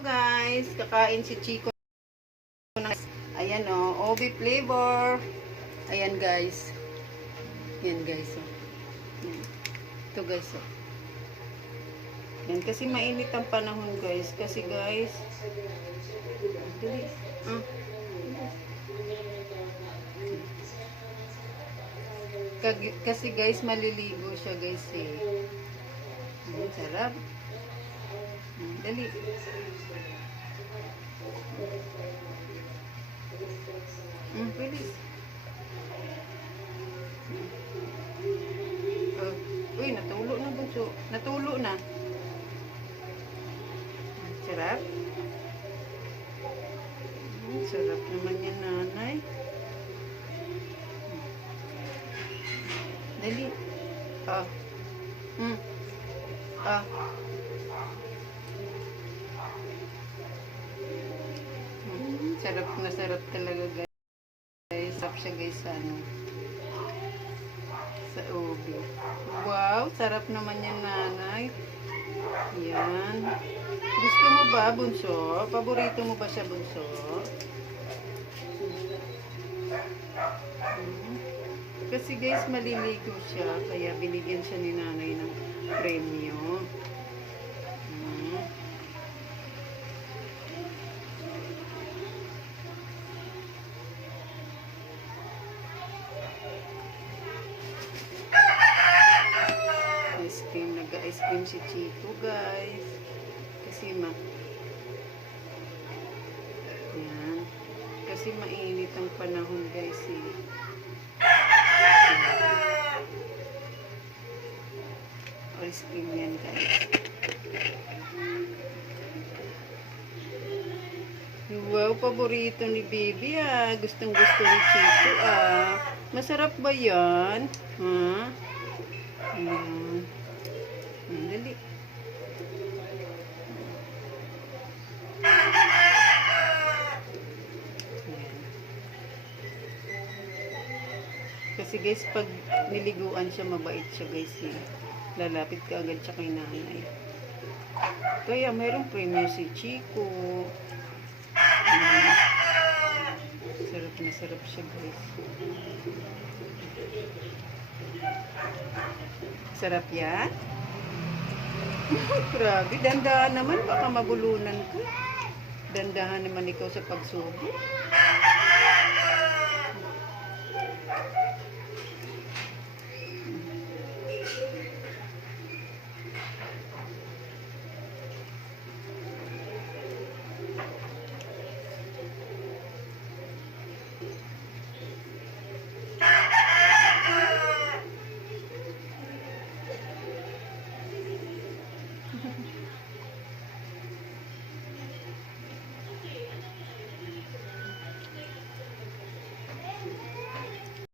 guys, kakain si Chico. ng- Ayan oh, OB flavor. Ayan guys. Yan guys oh. Yan. Ito guys oh. Yan, kasi mainit ang panahon guys. Kasi guys. Ah. Kasi guys, maliligo siya guys eh. Ang sarap. Dali. Mm, bilis. Oh, uy, natulo na bunso. Natulo na. Sarap. Mm, sarap naman yan, nanay. Dali. Ah. Mm. Ah. Sarap na sarap talaga guys. Sarap siya guys ano. Sa ubi. Wow, sarap naman yan nanay. Yan. Gusto mo ba, bunso? Paborito mo ba siya, bunso? Mm. Kasi guys, maliligo siya. Kaya binigyan siya ni nanay ng premyo. Nag-ice cream si Chico, guys. Kasi ma... Yan. Kasi mainit ang panahon, guys, eh. Ice cream yan, guys. Wow, paborito ni Baby ah. Gustong gusto ni Chico ah. Masarap ba yan? Ha? Ayan. Ayan, dali. Ayan. Kasi guys, pag niliguan siya, mabait siya guys. Eh. Lalapit ka agad siya kay nanay. Kaya mayroong premium si Chico. Sarap na sarap siya guys. Sarap yan? Grabe, dandahan naman. Baka mabulunan ka. Dandahan naman ikaw sa pagsubo.